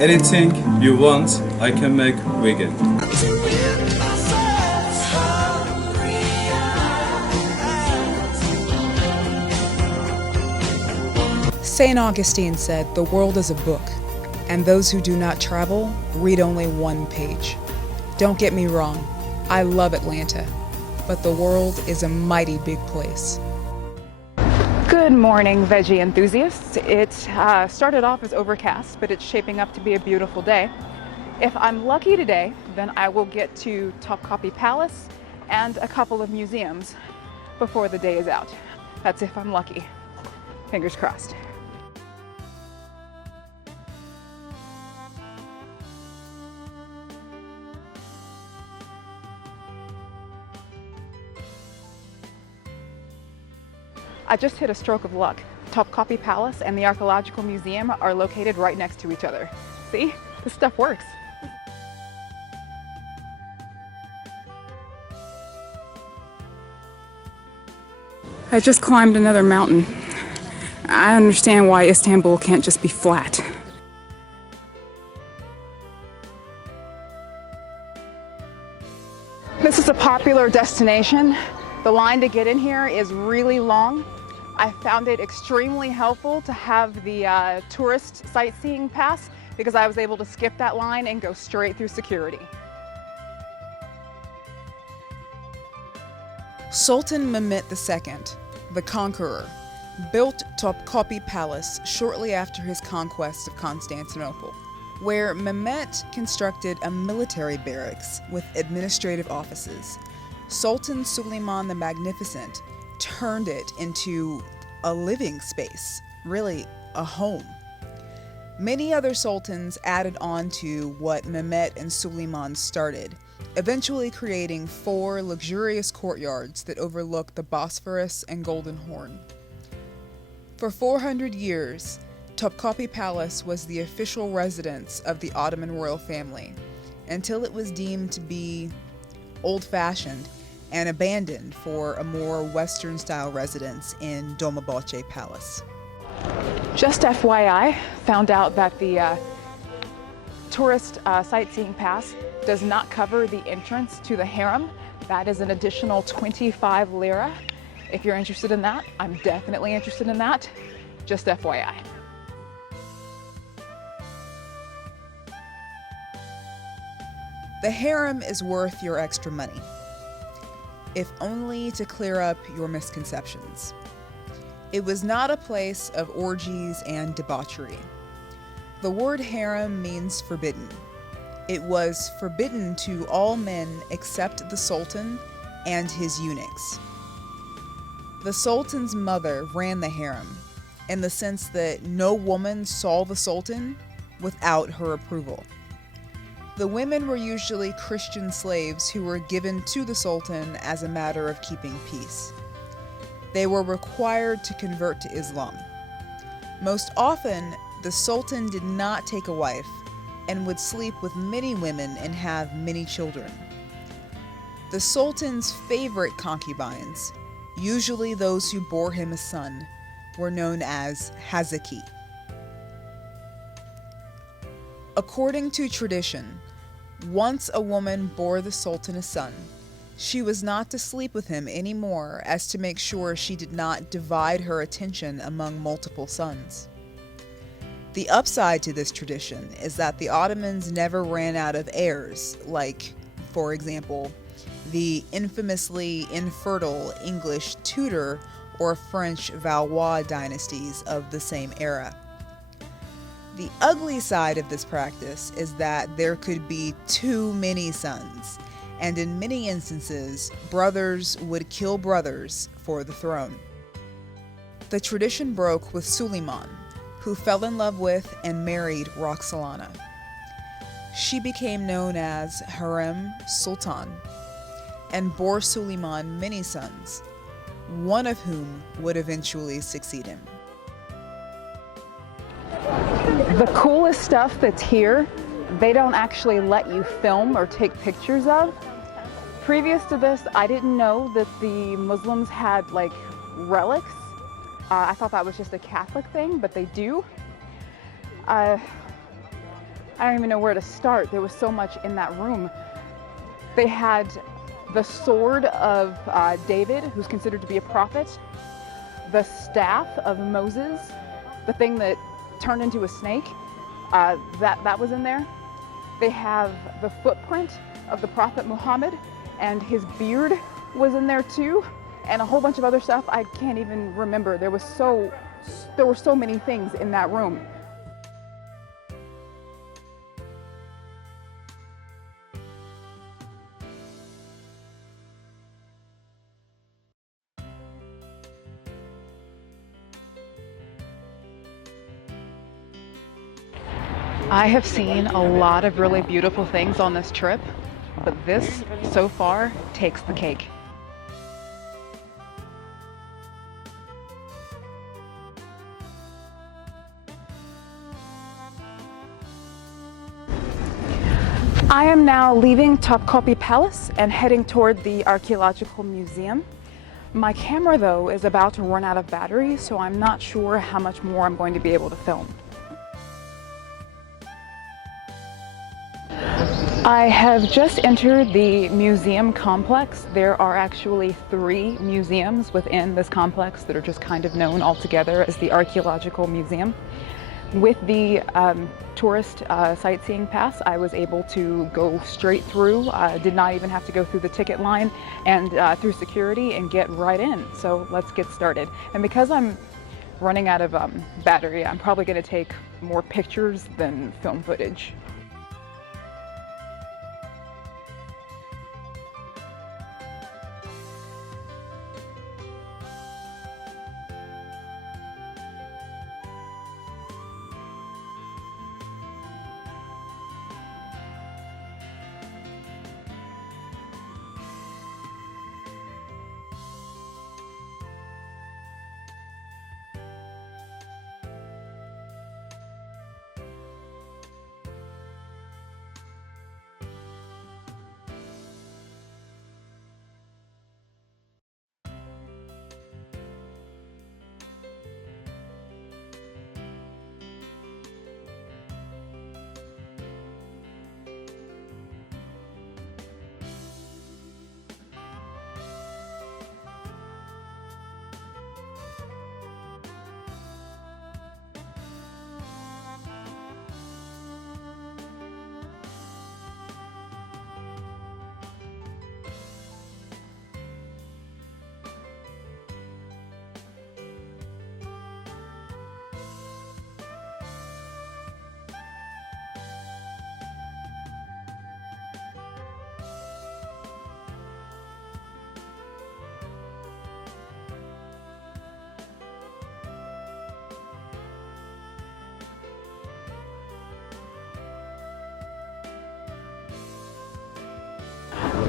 Anything you want, I can make vegan. St. Augustine said, "The world is a book, and those who do not travel read only one page." Don't get me wrong, I love Atlanta, but the world is a mighty big place. Good morning, veggie enthusiasts. It started off as overcast, but it's shaping up to be a beautiful day. If I'm lucky today, then I will get to Topkapi Palace and a couple of museums before the day is out. That's if I'm lucky. Fingers crossed. I just hit a stroke of luck. Topkapi Palace and the Archaeological Museum are located right next to each other. See? This stuff works. I just climbed another mountain. I understand why Istanbul can't just be flat. This is a popular destination. The line to get in here is really long. I found it extremely helpful to have the tourist sightseeing pass because I was able to skip that line and go straight through security. Sultan Mehmet II, the Conqueror, built Topkapi Palace shortly after his conquest of Constantinople, where Mehmet constructed a military barracks with administrative offices. Sultan Suleiman the Magnificent turned it into a living space, really a home. Many other sultans added on to what Mehmet and Suleiman started, eventually creating 4 luxurious courtyards that overlook the Bosphorus and Golden Horn. For 400 years, Topkapi Palace was the official residence of the Ottoman royal family, until it was deemed to be old-fashioned and abandoned for a more Western-style residence in Dolmabahce Palace. Just FYI, found out that the tourist sightseeing pass does not cover the entrance to the harem. That is an additional 25 lira. If you're interested in that, I'm definitely interested in that. Just FYI. The harem is worth your extra money, if only to clear up your misconceptions. It was not a place of orgies and debauchery. The word harem means forbidden. It was forbidden to all men except the Sultan and his eunuchs. The Sultan's mother ran the harem, in the sense that no woman saw the Sultan without her approval. The women were usually Christian slaves who were given to the Sultan as a matter of keeping peace. They were required to convert to Islam. Most often, the Sultan did not take a wife and would sleep with many women and have many children. The Sultan's favorite concubines, usually those who bore him a son, were known as Hazaki. According to tradition, once a woman bore the Sultan a son, she was not to sleep with him anymore, as to make sure she did not divide her attention among multiple sons. The upside to this tradition is that the Ottomans never ran out of heirs, like, for example, the infamously infertile English Tudor or French Valois dynasties of the same era. The ugly side of this practice is that there could be too many sons, and in many instances, brothers would kill brothers for the throne. The tradition broke with Suleiman, who fell in love with and married Roxolana. She became known as Harem Sultan, and bore Suleiman many sons, one of whom would eventually succeed him. The coolest stuff that's here, they don't actually let you film or take pictures of. Previous to this, I didn't know that the Muslims had like relics. I thought that was just a Catholic thing, but they do. I don't even know where to start. There was so much in that room. They had the sword of David, who's considered to be a prophet, the staff of Moses, the thing that turned into a snake, that was in there. They have the footprint of the Prophet Muhammad, and his beard was in there too, and a whole bunch of other stuff I can't even remember. There were so many things in that room. I have seen a lot of really beautiful things on this trip, but this, so far, takes the cake. I am now leaving Topkapi Palace and heading toward the Archaeological Museum. My camera, though, is about to run out of battery, so I'm not sure how much more I'm going to be able to film. I have just entered the museum complex. There are actually 3 museums within this complex that are just kind of known altogether as the Archaeological Museum. With the tourist sightseeing pass, I was able to go straight through, did not even have to go through the ticket line and through security and get right in. So let's get started. And because I'm running out of battery, I'm probably going to take more pictures than film footage.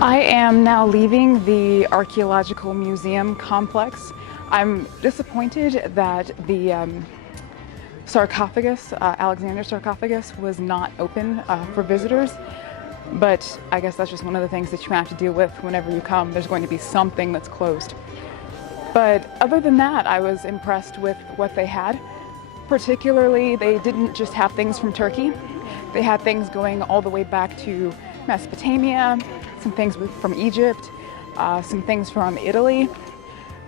I am now leaving the Archaeological Museum complex. I'm disappointed that the sarcophagus, Alexander's sarcophagus, was not open for visitors, but I guess that's just one of the things that you have to deal with whenever you come. There's going to be something that's closed. But other than that, I was impressed with what they had. Particularly, they didn't just have things from Turkey. They had things going all the way back to Mesopotamia, some things from Egypt, some things from Italy.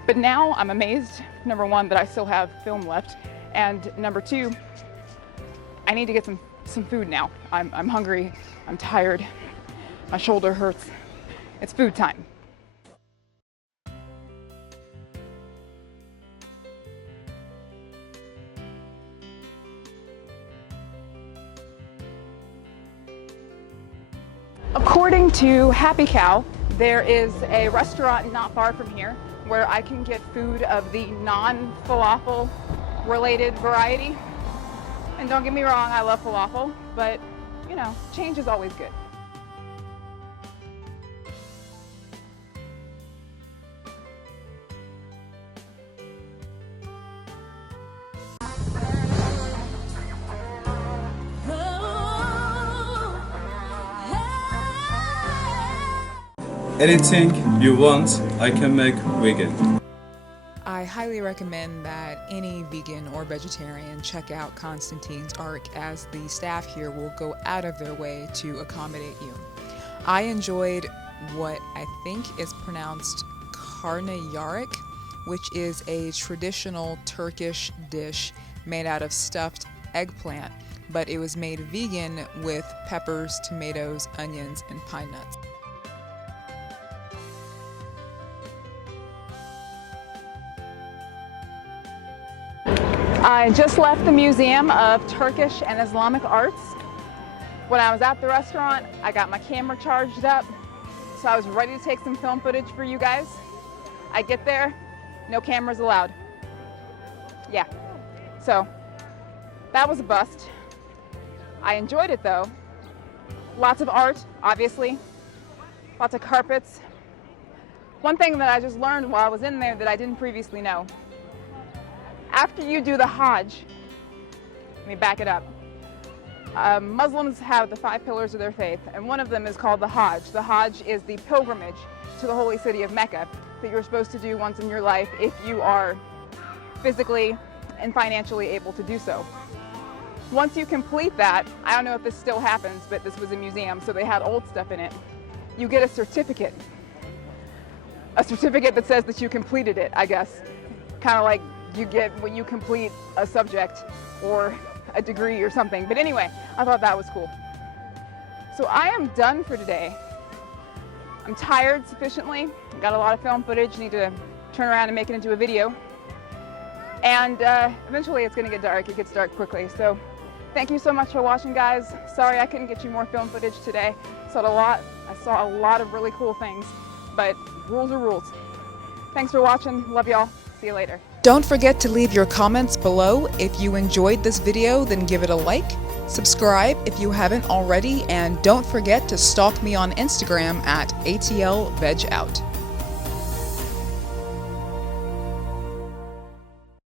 But now I'm amazed, number one, that I still have film left, and number two, I need to get some food now. I'm hungry, I'm tired, my shoulder hurts. It's food time. According to Happy Cow, there is a restaurant not far from here where I can get food of the non-falafel related variety. And don't get me wrong, I love falafel, but you know, change is always good. Anything you want, I can make vegan. I highly recommend that any vegan or vegetarian check out Constantine's Ark, as the staff here will go out of their way to accommodate you. I enjoyed what I think is pronounced karnıyarık, which is a traditional Turkish dish made out of stuffed eggplant, but it was made vegan with peppers, tomatoes, onions, and pine nuts. I just left the Museum of Turkish and Islamic Arts. When I was at the restaurant, I got my camera charged up, so I was ready to take some film footage for you guys. I get there, no cameras allowed. Yeah, so that was a bust. I enjoyed it though. Lots of art, obviously. Lots of carpets. One thing that I just learned while I was in there that I didn't previously know. After you do the Hajj, let me back it up. Muslims have the 5 pillars of their faith, and one of them is called the Hajj. The Hajj is the pilgrimage to the holy city of Mecca that you're supposed to do once in your life if you are physically and financially able to do so. Once you complete that, I don't know if this still happens, but this was a museum, so they had old stuff in it. You get a certificate. A certificate that says that you completed it, I guess. Kind of like you get when you complete a subject or a degree or something. But anyway, I thought that was cool. So I am done for today. I'm tired sufficiently. Got a lot of film footage. Need to turn around and make it into a video. And eventually it's going to get dark. It gets dark quickly. So thank you so much for watching, guys. Sorry I couldn't get you more film footage today. I saw a lot of really cool things, but rules are rules. Thanks for watching. Love y'all. See you later. Don't forget to leave your comments below. If you enjoyed this video, then give it a like. Subscribe if you haven't already, and don't forget to stalk me on Instagram at ATLVegOut.